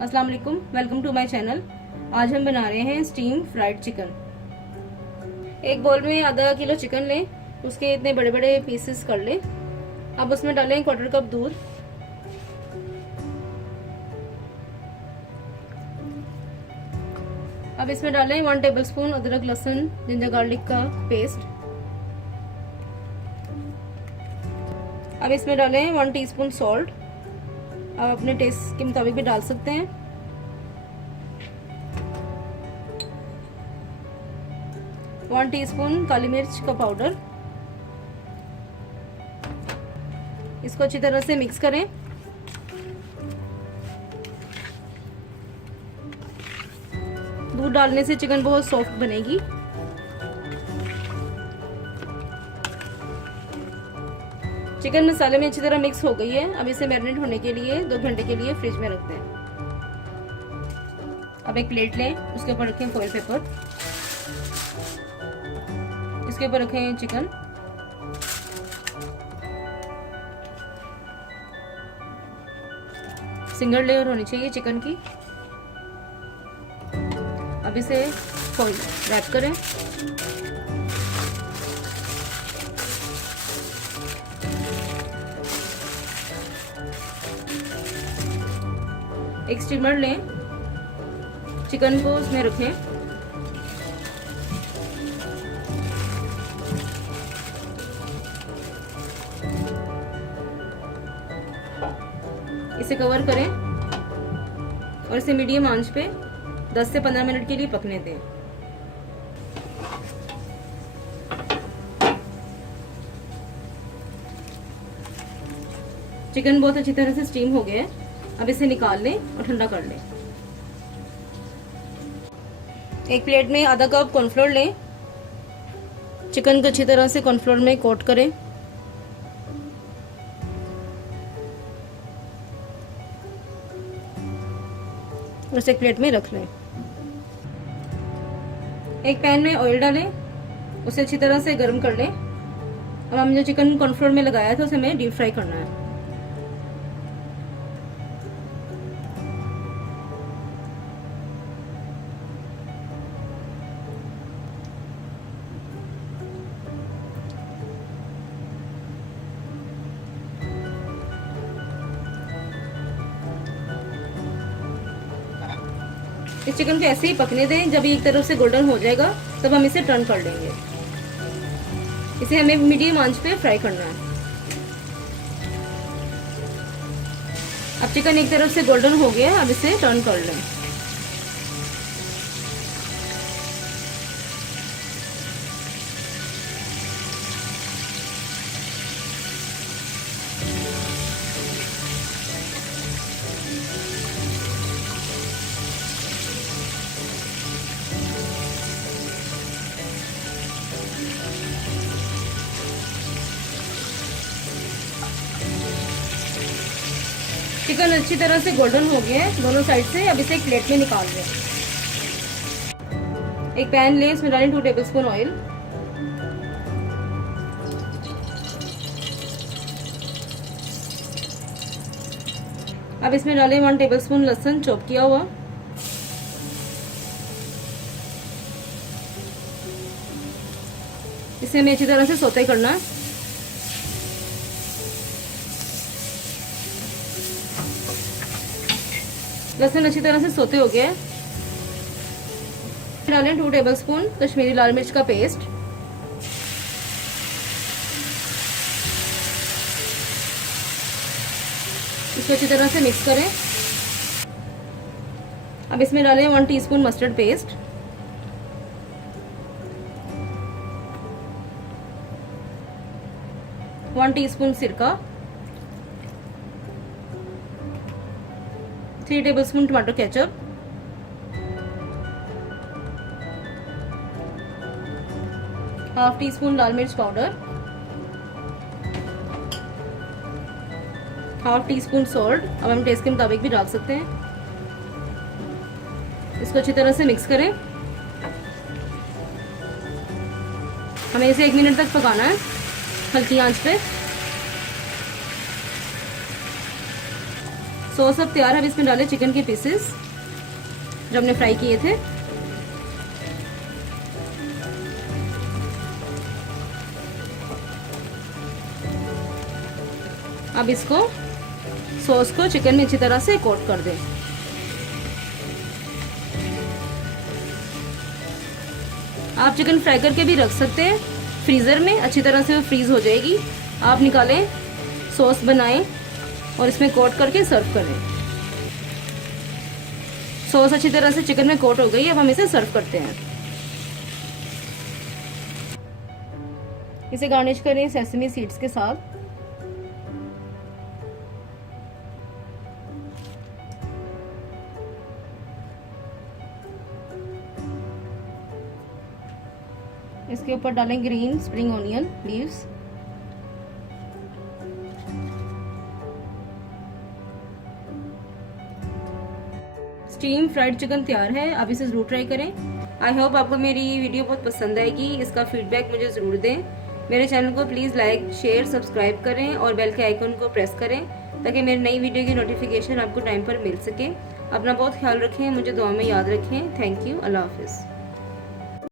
अस्सलाम वालेकुम, welcome to my channel. आज हम बना रहे हैं स्टीम फ्राइड चिकन। एक बोल में आधा किलो चिकन लें, उसके इतने बड़े बड़े पीसेस कर लें। अब उसमें डालें 1/4 कप दूध, अब इसमें डालें 1 टेबलस्पून अदरक लहसुन जिंजर गार्लिक का पेस्ट। अब इसमें डालें 1 टीस्पून सॉल्ट, आप अपने टेस्ट के मुताबिक भी डाल सकते हैं। वन टीस्पून काली मिर्च का पाउडर। इसको अच्छी तरह से मिक्स करें। दूध डालने से चिकन बहुत सॉफ्ट बनेगी। चिकन मसाले में अच्छी तरह मिक्स हो गई है। अब इसे मैरिनेट होने के लिए 2 घंटे के लिए फ्रिज में रखते हैं। अब एक प्लेट लें, उसके ऊपर रखें फॉइल पेपर, इसके ऊपर रखें चिकन, सिंगल लेयर होनी चाहिए चिकन की। अब इसे फॉइल रैप करें। एक स्टीमर लें, चिकन को उसमें रखें, इसे कवर करें और इसे मीडियम आंच पे 10 से 15 मिनट के लिए पकने दें। चिकन बहुत अच्छी तरह से स्टीम हो गया है। अब इसे निकाल लें और ठंडा कर लें। एक प्लेट में आधा कप कॉर्नफ्लोर लें, चिकन को अच्छी तरह से कॉर्नफ्लोर में कोट करें। और इसे एक प्लेट में रख लें। एक पैन में ऑयल डालें, उसे अच्छी तरह से गर्म कर लें। अब हम जो चिकन कॉर्नफ्लोर में लगाया था उसे हमें डीप फ्राई करना है। इस चिकन को ऐसे ही पकने दें। जब एक तरफ से गोल्डन हो जाएगा तब हम इसे टर्न कर लेंगे। इसे हमें मीडियम आंच पे फ्राई करना है। अब चिकन एक तरफ से गोल्डन हो गया, अब इसे टर्न कर लें। चिकन अच्छी तरह से गोल्डन हो गया है दोनों साइड से। अब इसे एक प्लेट में निकाल लें। एक पैन लें, इसमें डालें 2 टेबलस्पून ऑयल, अब इसमें डालें 1 टेबलस्पून लहसुन चॉप किया हुआ, इसे हमें अच्छी तरह से सौते करना है। लहसुन अच्छी तरह से सौते हो गया है। डालें 2 टेबलस्पून कश्मीरी लाल मिर्च का पेस्ट, इसको अच्छी तरह से मिक्स करें। अब इसमें डालें 1 teaspoon mustard paste, one teaspoon सिरका, 3 tablespoon tomato ketchup, half teaspoon लाल मिर्च powder, half teaspoon salt, अब हम टेस्ट के मुताबिक भी डाल सकते हैं। इसको अच्छी तरह से मिक्स करें। हमें इसे 1 मिनट तक पकाना है हल्की आंच पे। सॉस अब तैयार है। अब इसमें डालें चिकन के पीसेस जो हमने फ्राई किए थे। अब इसको सॉस को चिकन में अच्छी तरह से कोट कर दें। आप चिकन फ्राई करके भी रख सकते हैं फ्रीज़र में, अच्छी तरह से वो फ्रीज़ हो जाएगी। आप निकालें, सॉस बनाएं और इसमें कोट करके सर्व करें। सॉस अच्छी तरह से चिकन में कोट हो गई। अब हम इसे सर्व करते हैं। इसे गार्निश करें सेसमी सीड्स के साथ। इसके ऊपर डालें green spring onion leaves. Steam fried chicken तैयार है। आप इसे ज़रूर ट्राई करें। आई होप आपको मेरी वीडियो बहुत पसंद आएगी। इसका फीडबैक मुझे ज़रूर दें। मेरे चैनल को प्लीज़ लाइक शेयर सब्सक्राइब करें और बेल के आइकन को प्रेस करें ताकि मेरी नई वीडियो की नोटिफिकेशन आपको टाइम पर मिल सके। अपना बहुत ख्याल रखें, मुझे दुआ में याद रखें। Thank you. अल्लाह हाफिज़।